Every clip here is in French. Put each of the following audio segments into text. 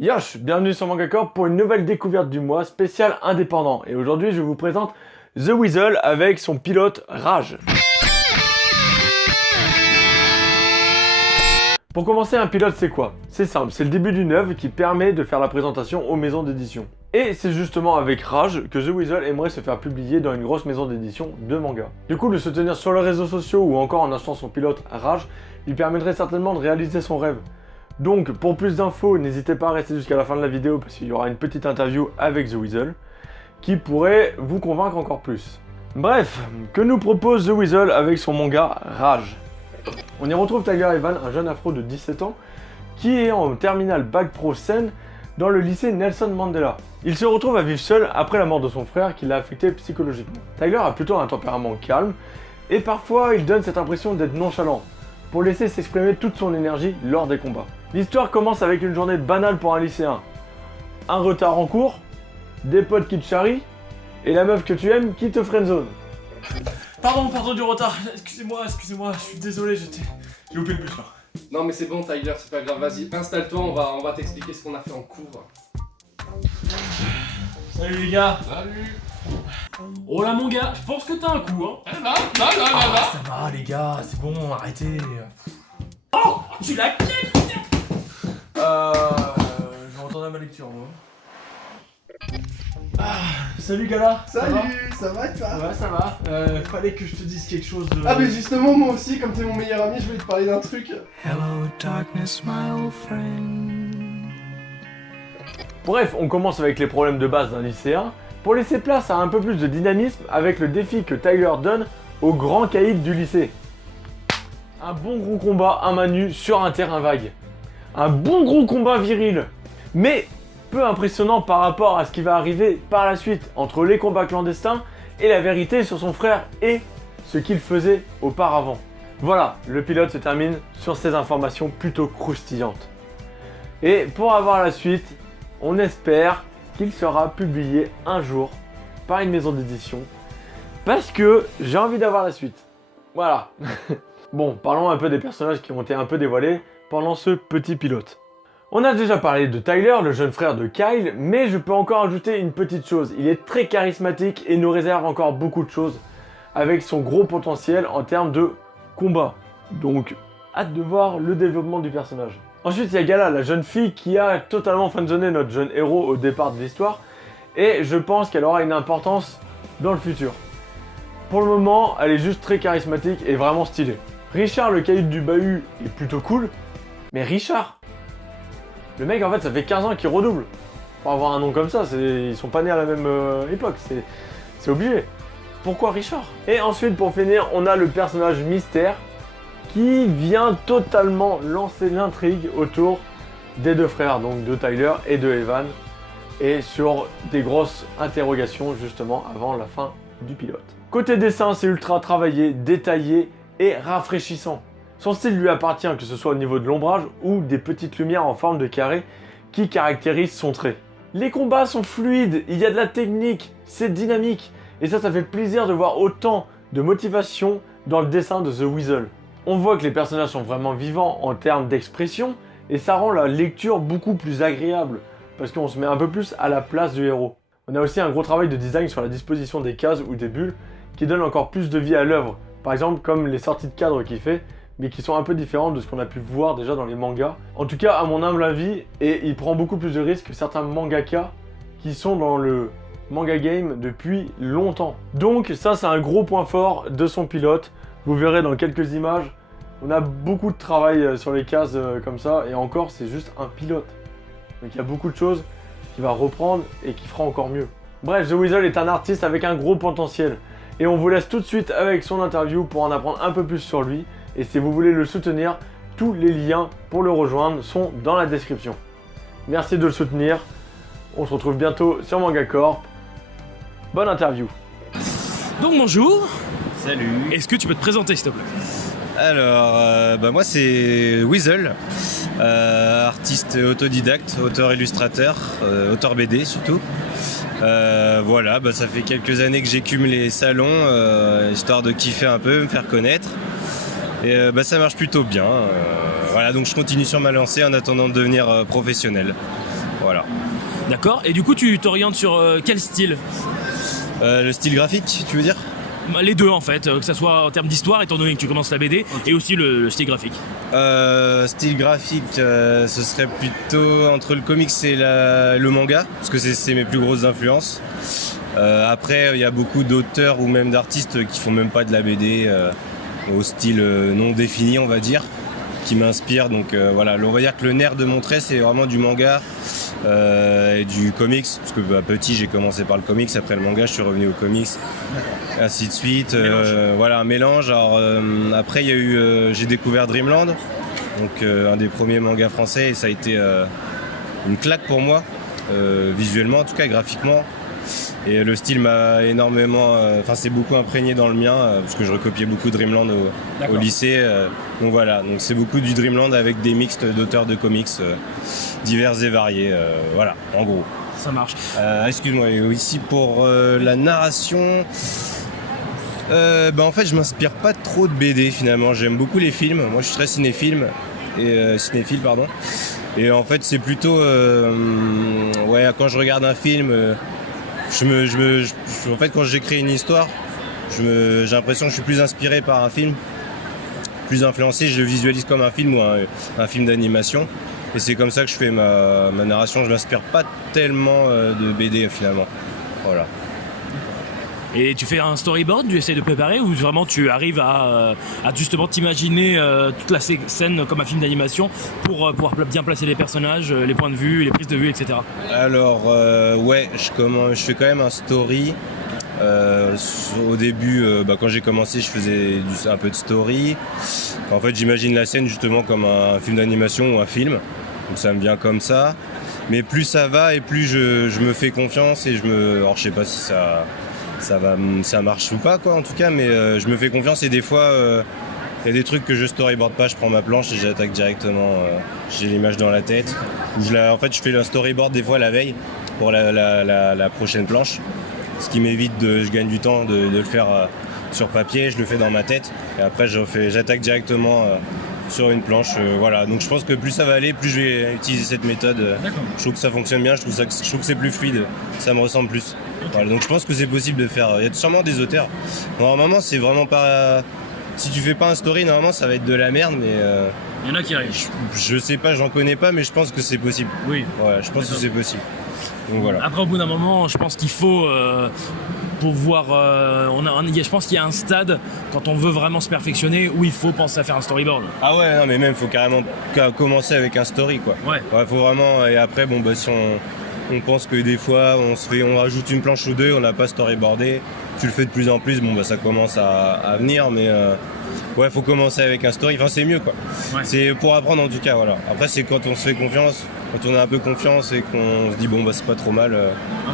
Yosh, bienvenue sur Manga Corp pour une nouvelle découverte du mois spécial indépendant. Et aujourd'hui, je vous présente The Weasel avec son pilote Rage. Pour commencer, un pilote c'est quoi? C'est simple, c'est le début d'une œuvre qui permet de faire la présentation aux maisons d'édition. Et c'est justement avec Rage que The Weasel aimerait se faire publier dans une grosse maison d'édition de manga. Du coup, le soutenir sur les réseaux sociaux ou encore en achetant son pilote Rage lui permettrait certainement de réaliser son rêve. Donc, pour plus d'infos, n'hésitez pas à rester jusqu'à la fin de la vidéo parce qu'il y aura une petite interview avec The Weasel qui pourrait vous convaincre encore plus. Bref, que nous propose The Weasel avec son manga Rage? On y retrouve Tiger Evan, un jeune afro de 17 ans qui est en terminale Bac Pro Scène dans le lycée Nelson Mandela. Il se retrouve à vivre seul après la mort de son frère qui l'a affecté psychologiquement. Tyler a plutôt un tempérament calme et parfois il donne cette impression d'être nonchalant pour laisser s'exprimer toute son énergie lors des combats. L'histoire commence avec une journée banale pour un lycéen. Un retard en cours, des potes qui te charrient, et la meuf que tu aimes qui te friendzone. Pardon du retard, excusez-moi, je suis désolé, j'ai loupé le bus là. Non mais c'est bon Tyler, c'est pas grave, vas-y, installe-toi, on va t'expliquer ce qu'on a fait en cours. Salut les gars. Salut. Oh là mon gars, je pense que t'as un coup hein. Là. Ça va les gars, c'est bon, arrêtez. Oh, tu l'as quelle? Je vais retourner à ma lecture moi. Salut Gala. Salut, ça va et toi? Ouais ça va, fallait que je te dise quelque chose de... Ah mais justement moi aussi, comme t'es mon meilleur ami, je voulais te parler d'un truc. Hello darkness, my old friend. Bref, on commence avec les problèmes de base d'un lycéen pour laisser place à un peu plus de dynamisme avec le défi que Tyler donne au grand caïd du lycée. Un bon gros combat à main nue sur un terrain vague. Un bon gros combat viril, mais peu impressionnant par rapport à ce qui va arriver par la suite entre les combats clandestins et la vérité sur son frère et ce qu'il faisait auparavant. Voilà, le pilote se termine sur ces informations plutôt croustillantes. Et pour avoir la suite, on espère qu'il sera publié un jour par une maison d'édition parce que j'ai envie d'avoir la suite. Voilà. Bon, parlons un peu des personnages qui ont été un peu dévoilés pendant ce petit pilote. On a déjà parlé de Tyler, le jeune frère de Kyle, mais je peux encore ajouter une petite chose. Il est très charismatique et nous réserve encore beaucoup de choses avec son gros potentiel en termes de combat. Donc, hâte de voir le développement du personnage. Ensuite, il y a Gala, la jeune fille qui a totalement friendzoné notre jeune héros au départ de l'histoire et je pense qu'elle aura une importance dans le futur. Pour le moment, elle est juste très charismatique et vraiment stylée. Richard, le caïd du bahut, est plutôt cool, mais Richard, le mec en fait ça fait 15 ans qu'il redouble. Pour avoir un nom comme ça, ils sont pas nés à la même époque, c'est obligé. Pourquoi Richard? Et ensuite pour finir, on a le personnage mystère qui vient totalement lancer l'intrigue autour des deux frères, donc de Tyler et de Evan, et sur des grosses interrogations justement avant la fin du pilote. Côté dessin, c'est ultra travaillé, détaillé et rafraîchissant. Son style lui appartient, que ce soit au niveau de l'ombrage ou des petites lumières en forme de carré qui caractérisent son trait. Les combats sont fluides, il y a de la technique, c'est dynamique, et ça fait plaisir de voir autant de motivation dans le dessin de The Weasel. On voit que les personnages sont vraiment vivants en termes d'expression, et ça rend la lecture beaucoup plus agréable, parce qu'on se met un peu plus à la place du héros. On a aussi un gros travail de design sur la disposition des cases ou des bulles, qui donne encore plus de vie à l'œuvre. Par exemple, comme les sorties de cadre qu'il fait, mais qui sont un peu différentes de ce qu'on a pu voir déjà dans les mangas. En tout cas, à mon humble avis, et il prend beaucoup plus de risques que certains mangaka qui sont dans le manga game depuis longtemps. Donc ça, c'est un gros point fort de son pilote. Vous verrez dans quelques images, on a beaucoup de travail sur les cases comme ça, et encore, c'est juste un pilote. Donc il y a beaucoup de choses qu'il va reprendre et qui fera encore mieux. Bref, The Weasel est un artiste avec un gros potentiel. Et on vous laisse tout de suite avec son interview pour en apprendre un peu plus sur lui. Et si vous voulez le soutenir, tous les liens pour le rejoindre sont dans la description. Merci de le soutenir. On se retrouve bientôt sur Manga Corp. Bonne interview. Donc bonjour, Salut. est-ce que tu peux te présenter s'il te plaît? Alors, moi c'est Weasel, artiste autodidacte, auteur-illustrateur, auteur BD surtout. Voilà, ça fait quelques années que j'écume les salons, histoire de kiffer un peu, me faire connaître. Et ça marche plutôt bien. Voilà, donc je continue sur ma lancée en attendant de devenir professionnel. Voilà. D'accord. Et du coup, tu t'orientes sur quel style? Le style graphique, tu veux dire? Les deux en fait, que ça soit en termes d'histoire, étant donné que tu commences la BD, et aussi le style graphique. Style graphique, ce serait plutôt entre le comics et le manga, parce que c'est mes plus grosses influences. Après, il y a beaucoup d'auteurs ou même d'artistes qui font même pas de la BD, au style non défini, on va dire, qui m'inspirent. Donc voilà, on va dire que le nerf de mon trait, c'est vraiment du manga et du comics, parce que petit, j'ai commencé par le comics, après le manga, je suis revenu au comics. Ainsi de suite, voilà, un mélange. Alors après, il y a eu, j'ai découvert Dreamland, donc un des premiers mangas français, et ça a été une claque pour moi, visuellement en tout cas, graphiquement. Et le style m'a énormément, c'est beaucoup imprégné dans le mien, parce que je recopiais beaucoup Dreamland au lycée. Donc voilà, donc c'est beaucoup du Dreamland avec des mixtes d'auteurs de comics divers et variés, voilà, en gros. Ça marche. Excuse-moi, ici pour la narration. En fait, je m'inspire pas trop de BD finalement. J'aime beaucoup les films. Moi, je suis très cinéphile, pardon. Et en fait, c'est plutôt, quand je regarde un film, en fait, quand j'écris une histoire, j'ai l'impression que je suis plus inspiré par un film, plus influencé. Je le visualise comme un film ou un film d'animation. Et c'est comme ça que je fais ma narration. Je m'inspire pas tellement de BD finalement. Voilà. Et tu fais un storyboard, tu essaies de préparer, ou vraiment tu arrives à justement t'imaginer toute la scène comme un film d'animation pour pouvoir bien placer les personnages, les points de vue, les prises de vue, etc. Alors je fais quand même un story. Au début, quand j'ai commencé, je faisais un peu de story. En fait, j'imagine la scène justement comme un film d'animation ou un film. Donc ça me vient comme ça. Mais plus ça va et plus je me fais confiance et alors je sais pas si ça marche ou pas quoi en tout cas, mais je me fais confiance et des fois il y a des trucs que je storyboard pas, je prends ma planche et j'attaque directement. J'ai l'image dans la tête. En fait, je fais un storyboard des fois la veille pour la prochaine planche. Ce qui m'évite je gagne du temps de le faire sur papier, je le fais dans ma tête et après j'attaque directement sur une planche. Voilà. Donc je pense que plus ça va aller, plus je vais utiliser cette méthode. Je trouve que ça fonctionne bien, je trouve que c'est plus fluide, ça me ressemble plus. Voilà, donc je pense que c'est possible de faire. Il y a sûrement des auteurs. Normalement, c'est vraiment pas. Si tu fais pas un story, normalement ça va être de la merde, mais. Il y en a qui arrivent. Je sais pas, j'en connais pas, mais je pense que c'est possible. Oui. Ouais, je pense que c'est possible. Donc voilà. Après, au bout d'un moment, je pense qu'il faut pouvoir. Je pense qu'il y a un stade, quand on veut vraiment se perfectionner, où il faut penser à faire un storyboard. Ah ouais, non, mais même, faut carrément commencer avec un story, quoi. Ouais. Faut vraiment. Et après, si on pense que des fois, on rajoute une planche ou deux, on n'a pas storyboardé. Tu le fais de plus en plus, ça commence à venir, mais faut commencer avec un story. Enfin, c'est mieux, quoi. Ouais. C'est pour apprendre en tout cas, voilà. Après, c'est quand on se fait confiance, quand on a un peu confiance et qu'on se dit c'est pas trop mal,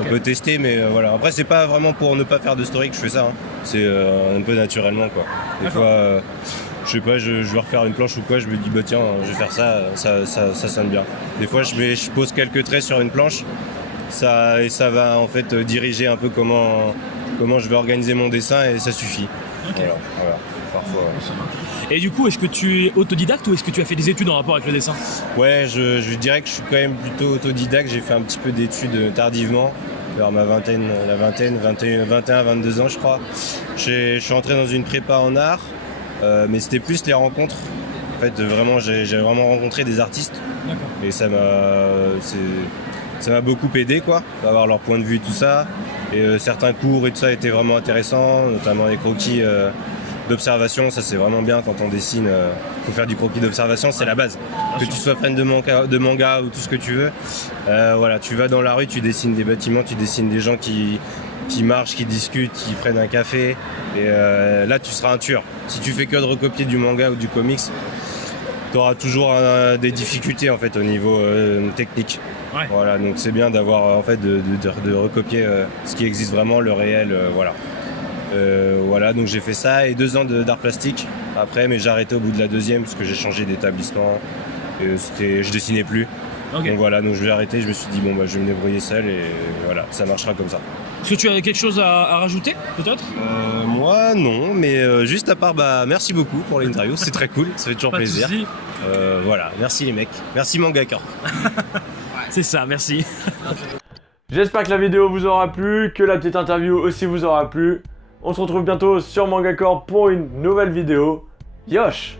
on peut tester, mais voilà. Après, c'est pas vraiment pour ne pas faire de story que je fais ça. Hein. C'est un peu naturellement, quoi. Des fois, je sais pas, je vais refaire une planche ou quoi, je me dis tiens, je vais faire ça sonne bien. Des fois, je pose quelques traits sur une planche, ça va en fait diriger un peu comment je vais organiser mon dessin et ça suffit. Okay. Voilà. Parfois. Et du coup, est-ce que tu es autodidacte ou est-ce que tu as fait des études en rapport avec le dessin? Ouais, je dirais que je suis quand même plutôt autodidacte. J'ai fait un petit peu d'études tardivement, vers ma vingtaine, 21, 22 ans je crois. Je suis entré dans une prépa en art, mais c'était plus les rencontres. En fait, vraiment, j'ai vraiment rencontré des artistes. D'accord. Et ça m'a beaucoup aidé, quoi, d'avoir leur point de vue et tout ça. Et certains cours et tout ça étaient vraiment intéressants, notamment les croquis d'observation. Ça, c'est vraiment bien quand on dessine. Faut faire du croquis d'observation, c'est la base. Que tu sois fan de manga ou tout ce que tu veux. Voilà, tu vas dans la rue, tu dessines des bâtiments, tu dessines des gens qui marchent, qui discutent, qui prennent un café. Et là, tu seras un tueur. Si tu fais que de recopier du manga ou du comics, tu auras toujours des difficultés en fait au niveau technique. Ouais. Voilà, donc c'est bien d'avoir en fait de recopier ce qui existe vraiment, le réel, voilà. Voilà, donc j'ai fait ça et 2 ans d'art plastique après, mais j'ai arrêté au bout de la 2e parce que j'ai changé d'établissement et je dessinais plus. Okay. Donc voilà, donc je vais arrêter, je me suis dit je vais me débrouiller seul et voilà, ça marchera comme ça. Est-ce que tu as quelque chose à rajouter peut-être? Moi non, mais juste à part merci beaucoup pour l'interview, c'est très cool, ça fait toujours plaisir. Voilà, merci les mecs, merci Manga Corp. C'est ça, merci. J'espère que la vidéo vous aura plu, que la petite interview aussi vous aura plu. On se retrouve bientôt sur Manga Corp pour une nouvelle vidéo. Yosh!